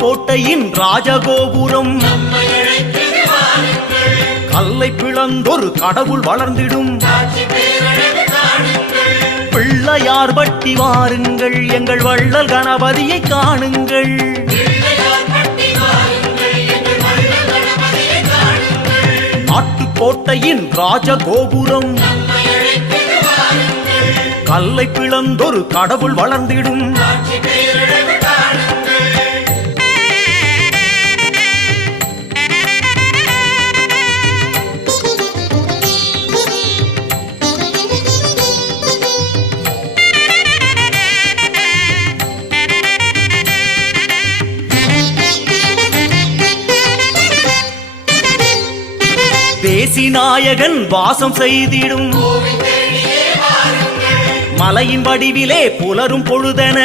நாட்டுக்கோட்டையின் ராஜகோபுரம் கல்லை பிளந்தொரு கடவுள் வளர்ந்திடும் பிள்ளையார் பட்டி வாருங்கள் எங்கள் வள்ளல் கணபதியை காணுங்கள் நாட்டுக்கோட்டையின் ராஜகோபுரம் கல்லை பிளந்தொரு கடவுள் வளர்ந்திடும் தேசிநாயகன் வாசம் செய்திடும் மலையின் வடிவிலே புலரும் பொழுதென